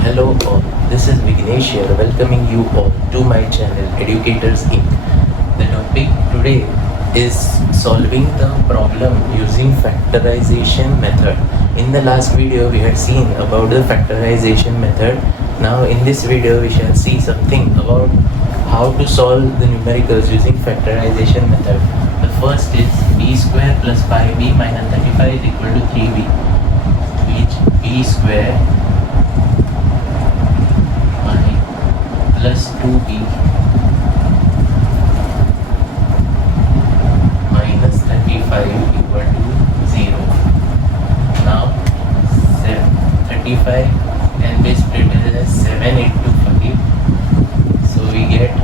Hello all, this is Vignesh here welcoming you all to my channel Educators Inc. The topic today is solving the problem using factorization method. In the last video we had seen about the factorization method. Now in this video we shall see something about how to solve the numericals using factorization method. The first is b square plus 5b minus 35 is equal to 3b, which b square plus 2b minus 35 equal to 0. Now 35 can be split as 7 into 5. So we get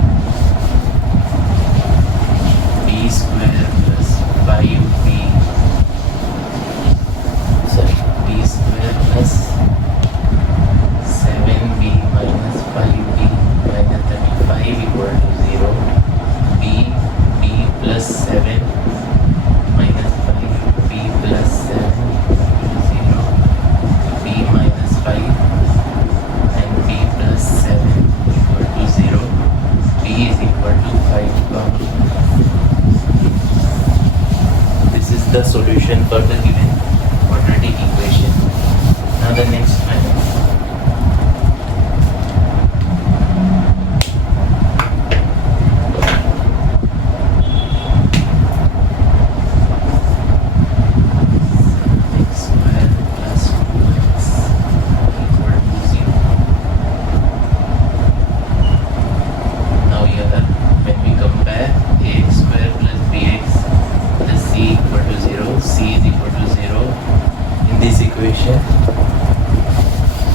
b square plus 5b, b square plus 7b minus 5b minus 35 equal to 0. b plus 7 minus 5, b plus 7 equal to 0. b minus 5 and b plus 7 equal to 0. b is equal to 5. This is the solution for the given quadratic equation. Now the next one.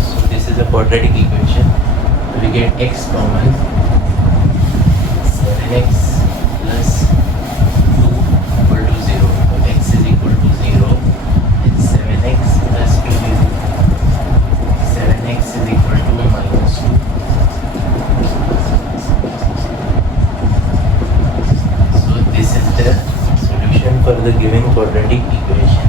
So this is a quadratic equation. We get x common, 7x plus 2 equal to 0. So x is equal to 0 and 7x plus 2 is 7x is equal to minus 2. So this is the solution for the given quadratic equation.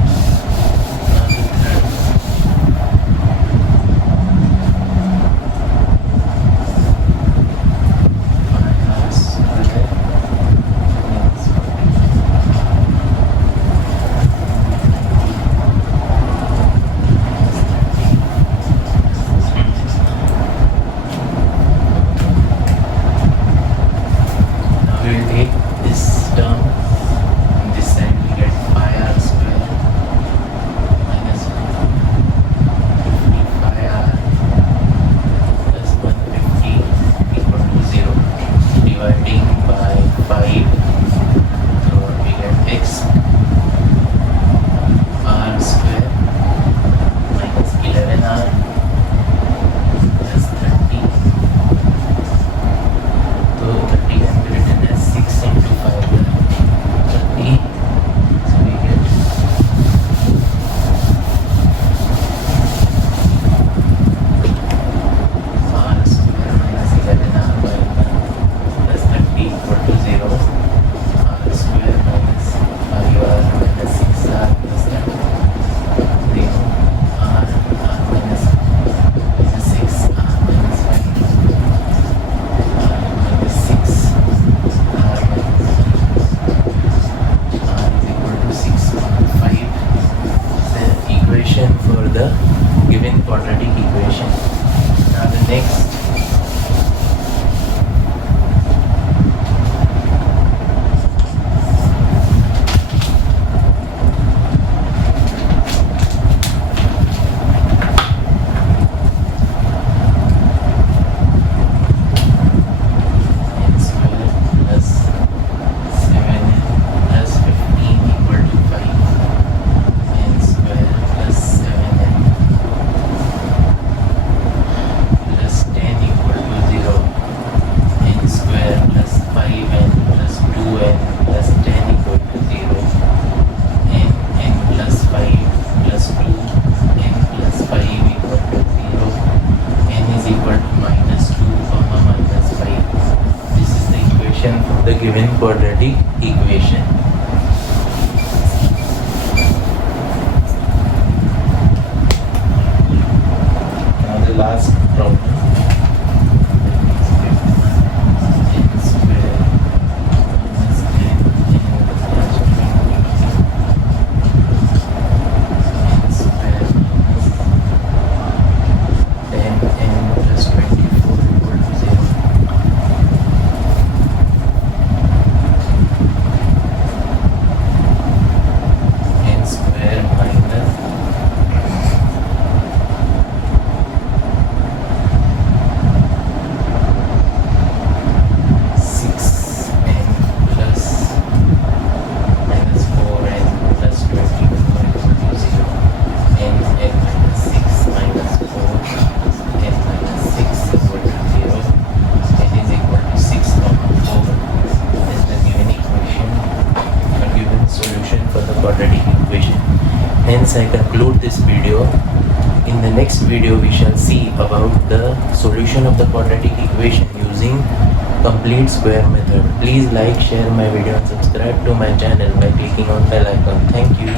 For the given quadratic equation. Now the next the given quadratic equation. Now the last problem. N square minus 10 plus 20. N square minus 10n plus 24 equal to 0. N square minus 6n plus minus 4n plus 21 equal to 0. N minus 6 minus 4 n minus 6 equal to 0. N is equal to 6 comma 4 is the given equation or given solution for the quadratic equation. Hence I conclude this video. In the next video we shall see about the solution of the quadratic equation using complete square method. Please like, share my video and subscribe to my channel by clicking on bell icon. Thank you.